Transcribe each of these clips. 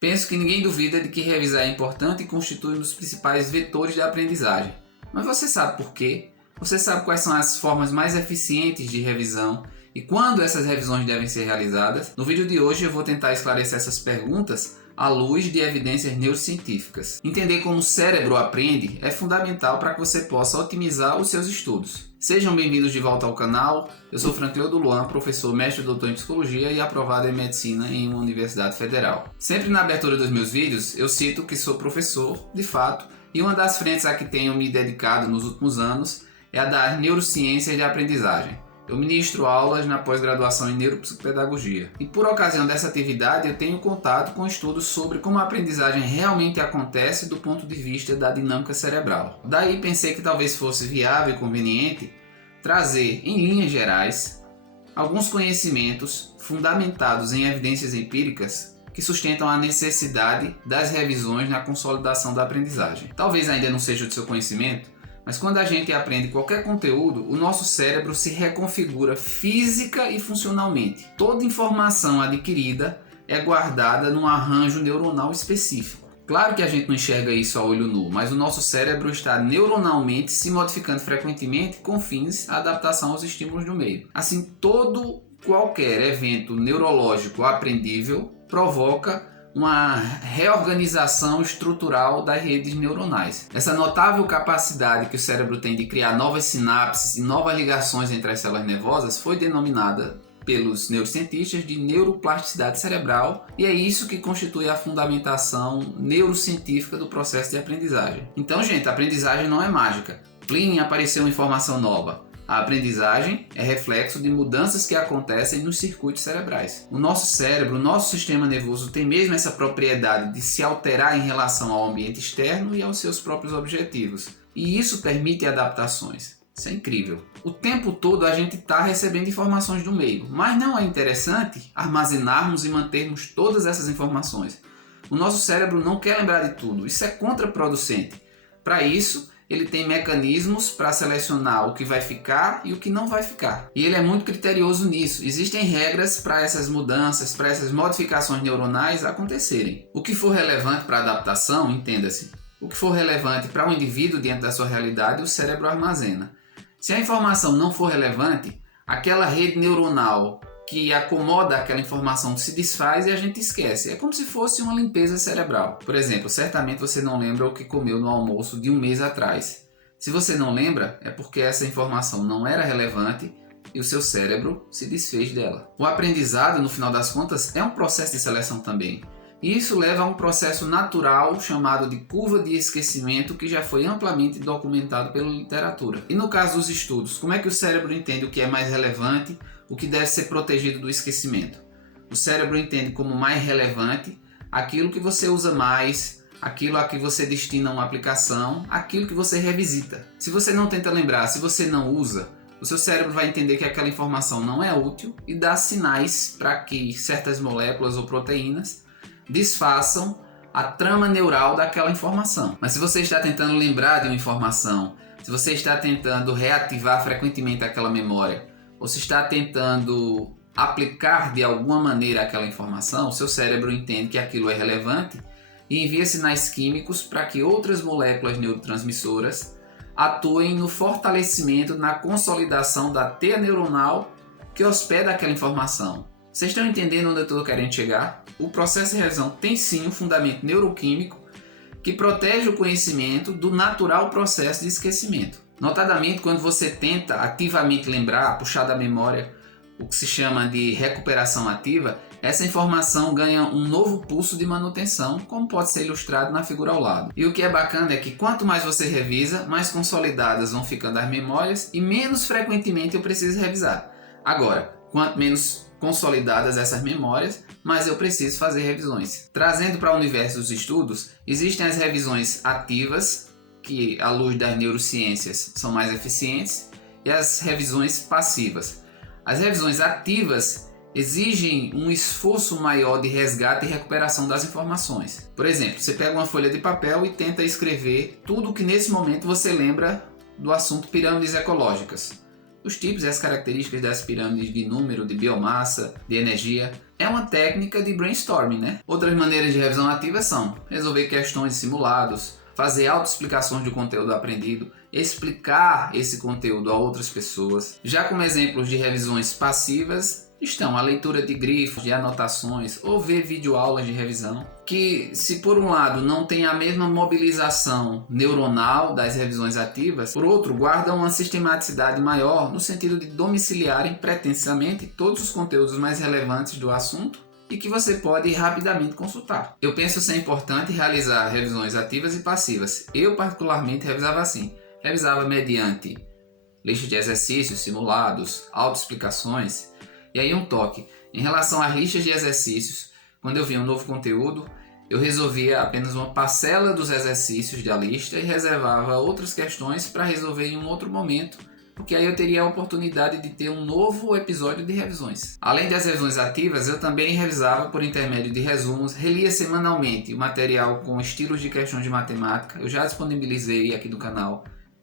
Penso que ninguém duvida de que revisar é importante e constitui um dos principais vetores da aprendizagem. Mas você sabe por quê? Você sabe quais são as formas mais eficientes de revisão e quando essas revisões devem ser realizadas? No vídeo de hoje eu vou tentar esclarecer essas perguntas à luz de evidências neurocientíficas. Entender como o cérebro aprende é fundamental para que você possa otimizar os seus estudos. Sejam bem-vindos de volta ao canal. Eu sou Francleudo Luan, professor, mestre e doutor em psicologia e aprovado em medicina em uma universidade federal. Sempre na abertura dos meus vídeos eu cito que sou professor, de fato, e uma das frentes a que tenho me dedicado nos últimos anos é a das neurociências de aprendizagem. Eu ministro aulas na pós-graduação em neuropsicopedagogia. E por ocasião dessa atividade eu tenho contato com estudos sobre como a aprendizagem realmente acontece do ponto de vista da dinâmica cerebral. Daí pensei que talvez fosse viável e conveniente trazer, em linhas gerais, alguns conhecimentos fundamentados em evidências empíricas que sustentam a necessidade das revisões na consolidação da aprendizagem. Talvez ainda não seja do seu conhecimento, mas quando a gente aprende qualquer conteúdo, o nosso cérebro se reconfigura física e funcionalmente. Toda informação adquirida é guardada num arranjo neuronal específico. Claro que a gente não enxerga isso a olho nu, mas o nosso cérebro está neuronalmente se modificando frequentemente com fins à adaptação aos estímulos do meio. Assim, qualquer evento neurológico aprendível provoca uma reorganização estrutural das redes neuronais. Essa notável capacidade que o cérebro tem de criar novas sinapses e novas ligações entre as células nervosas foi denominada pelos neurocientistas de neuroplasticidade cerebral, e é isso que constitui a fundamentação neurocientífica do processo de aprendizagem. Então, gente, a aprendizagem não é mágica. Plim, apareceu uma informação nova. A aprendizagem é reflexo de mudanças que acontecem nos circuitos cerebrais. O nosso cérebro, o nosso sistema nervoso tem mesmo essa propriedade de se alterar em relação ao ambiente externo e aos seus próprios objetivos. E isso permite adaptações. Isso é incrível. O tempo todo a gente está recebendo informações do meio, mas não é interessante armazenarmos e mantermos todas essas informações. O nosso cérebro não quer lembrar de tudo, isso é contraproducente. Para isso, ele tem mecanismos para selecionar o que vai ficar e o que não vai ficar. E ele é muito criterioso nisso. Existem regras para essas mudanças, para essas modificações neuronais acontecerem. O que for relevante para a adaptação, entenda-se. O que for relevante para um indivíduo diante da sua realidade, o cérebro armazena. Se a informação não for relevante, aquela rede neuronal que acomoda aquela informação se desfaz e a gente esquece. É como se fosse uma limpeza cerebral. Por exemplo, certamente você não lembra o que comeu no almoço de um mês atrás. Se você não lembra, é porque essa informação não era relevante e o seu cérebro se desfez dela. O aprendizado, no final das contas, é um processo de seleção também. E isso leva a um processo natural chamado de curva de esquecimento que já foi amplamente documentado pela literatura. E no caso dos estudos, como é que o cérebro entende o que é mais relevante, o que deve ser protegido do esquecimento? O cérebro entende como mais relevante aquilo que você usa mais, aquilo a que você destina uma aplicação, aquilo que você revisita. Se você não tenta lembrar, se você não usa, o seu cérebro vai entender que aquela informação não é útil e dá sinais para que certas moléculas ou proteínas desfaçam a trama neural daquela informação. Mas se você está tentando lembrar de uma informação, se você está tentando reativar frequentemente aquela memória, ou se está tentando aplicar de alguma maneira aquela informação, o seu cérebro entende que aquilo é relevante e envia sinais químicos para que outras moléculas neurotransmissoras atuem no fortalecimento, na consolidação da teia neuronal que hospeda aquela informação. Vocês estão entendendo onde eu estou querendo chegar? O processo de revisão tem sim um fundamento neuroquímico que protege o conhecimento do natural processo de esquecimento. Notadamente, quando você tenta ativamente lembrar, puxar da memória o que se chama de recuperação ativa, essa informação ganha um novo pulso de manutenção, como pode ser ilustrado na figura ao lado. E o que é bacana é que quanto mais você revisa, mais consolidadas vão ficando as memórias e menos frequentemente eu preciso revisar. Agora, quanto menos consolidadas essas memórias, mas eu preciso fazer revisões. Trazendo para o universo dos estudos, existem as revisões ativas, que à luz das neurociências são mais eficientes, e as revisões passivas. As revisões ativas exigem um esforço maior de resgate e recuperação das informações. Por exemplo, você pega uma folha de papel e tenta escrever tudo o que nesse momento você lembra do assunto pirâmides ecológicas. Os tipos e as características das pirâmides de número, de biomassa, de energia. é uma técnica de brainstorming, né? Outras maneiras de revisão ativa são resolver questões de simulados, fazer autoexplicações do conteúdo aprendido, explicar esse conteúdo a outras pessoas. Já como exemplos de revisões passivas estão a leitura de grifos, de anotações ou ver videoaulas de revisão, que se por um lado não tem a mesma mobilização neuronal das revisões ativas, por outro guardam uma sistematicidade maior no sentido de domiciliarem pretensamente todos os conteúdos mais relevantes do assunto e que você pode rapidamente consultar. Eu penso ser importante realizar revisões ativas e passivas. Eu particularmente revisava assim. Revisava mediante lista de exercícios, simulados, autoexplicações. E aí um toque, em relação às listas de exercícios, quando eu via um novo conteúdo, eu resolvia apenas uma parcela dos exercícios da lista e reservava outras questões para resolver em um outro momento, porque aí eu teria a oportunidade de ter um novo episódio de revisões. Além das revisões ativas, eu também revisava por intermédio de resumos, relia semanalmente o material com estilos de questões de matemática, eu já disponibilizei aqui no canal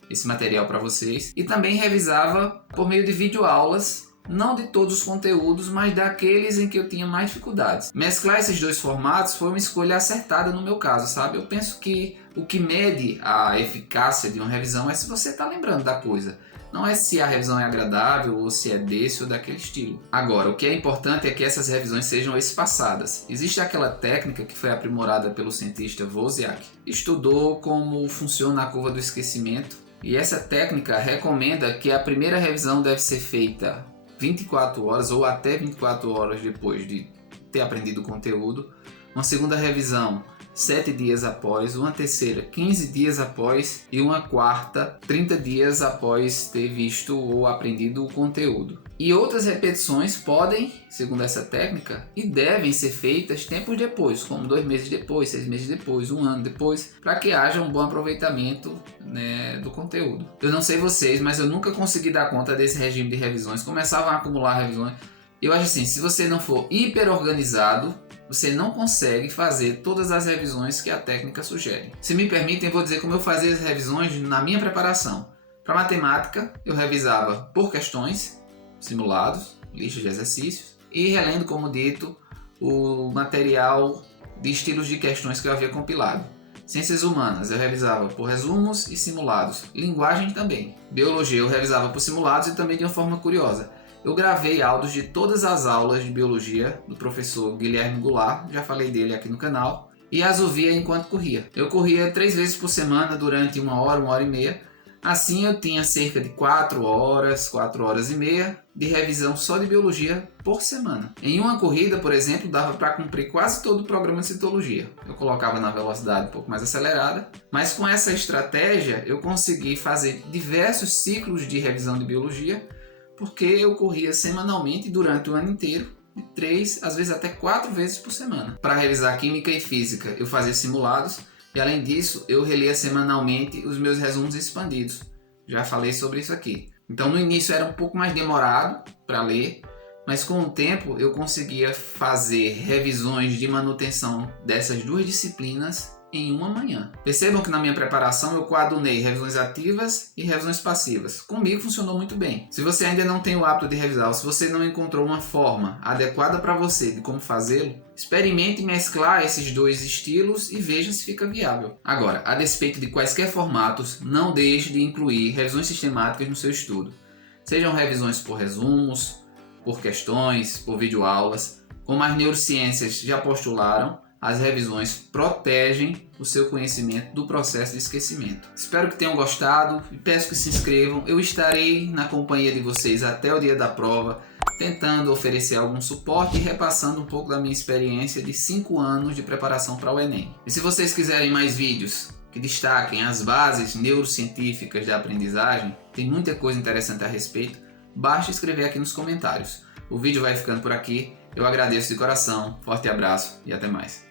esse material para vocês, e também revisava por meio de videoaulas, não de todos os conteúdos, mas daqueles em que eu tinha mais dificuldades. Mesclar esses dois formatos foi uma escolha acertada no meu caso, sabe? Eu penso que o que mede a eficácia de uma revisão é se você está lembrando da coisa. Não é se a revisão é agradável ou se é desse ou daquele estilo. Agora, o que é importante é que essas revisões sejam espaçadas. Existe aquela técnica que foi aprimorada pelo cientista Wozniak. Estudou como funciona a curva do esquecimento e essa técnica recomenda que a primeira revisão deve ser feita 24 horas ou até 24 horas depois de ter aprendido o conteúdo, uma segunda revisão 7 dias após, uma terceira 15 dias após e uma quarta 30 dias após ter visto ou aprendido o conteúdo. E outras repetições podem, segundo essa técnica, e devem ser feitas tempos depois, como 2 meses depois, 6 meses depois, 1 ano depois, para que haja um bom aproveitamento, né, do conteúdo. Eu não sei vocês, mas eu nunca consegui dar conta desse regime de revisões. Começavam a acumular revisões. Eu acho assim, se você não for hiper organizado, você não consegue fazer todas as revisões que a técnica sugere. Se me permitem, eu vou dizer como eu fazia as revisões na minha preparação. Para matemática, eu revisava por questões, simulados, listas de exercícios e relendo, como dito, o material de estilos de questões que eu havia compilado. Ciências humanas, eu revisava por resumos e simulados. Linguagem também. Biologia, eu revisava por simulados e também de uma forma curiosa. Eu gravei áudios de todas as aulas de biologia do professor Guilherme Goulart, já falei dele aqui no canal, e as ouvia enquanto corria. Eu corria 3 vezes por semana durante 1 hora, 1 hora e meia. Assim eu tinha cerca de 4 horas, 4 horas e meia de revisão só de biologia por semana. Em uma corrida, por exemplo, dava para cumprir quase todo o programa de citologia. Eu colocava na velocidade um pouco mais acelerada, mas com essa estratégia eu consegui fazer diversos ciclos de revisão de biologia, porque eu corria semanalmente durante o ano inteiro, de 3, às vezes até 4 vezes por semana. Para revisar química e física, eu fazia simulados e, além disso, eu relia semanalmente os meus resumos expandidos. Já falei sobre isso aqui. Então, no início era um pouco mais demorado para ler, mas com o tempo eu conseguia fazer revisões de manutenção dessas duas disciplinas em uma manhã. Percebam que na minha preparação eu coadunei revisões ativas e revisões passivas. Comigo funcionou muito bem. Se você ainda não tem o hábito de revisar, ou se você não encontrou uma forma adequada para você de como fazê-lo, experimente mesclar esses dois estilos e veja se fica viável. Agora, a despeito de quaisquer formatos, não deixe de incluir revisões sistemáticas no seu estudo. Sejam revisões por resumos, por questões, por videoaulas. Como as neurociências já postularam, as revisões protegem o seu conhecimento do processo de esquecimento. Espero que tenham gostado e peço que se inscrevam. Eu estarei na companhia de vocês até o dia da prova, tentando oferecer algum suporte e repassando um pouco da minha experiência de 5 anos de preparação para o Enem. E se vocês quiserem mais vídeos que destaquem as bases neurocientíficas da aprendizagem, tem muita coisa interessante a respeito, basta escrever aqui nos comentários. O vídeo vai ficando por aqui. Eu agradeço de coração, forte abraço e até mais.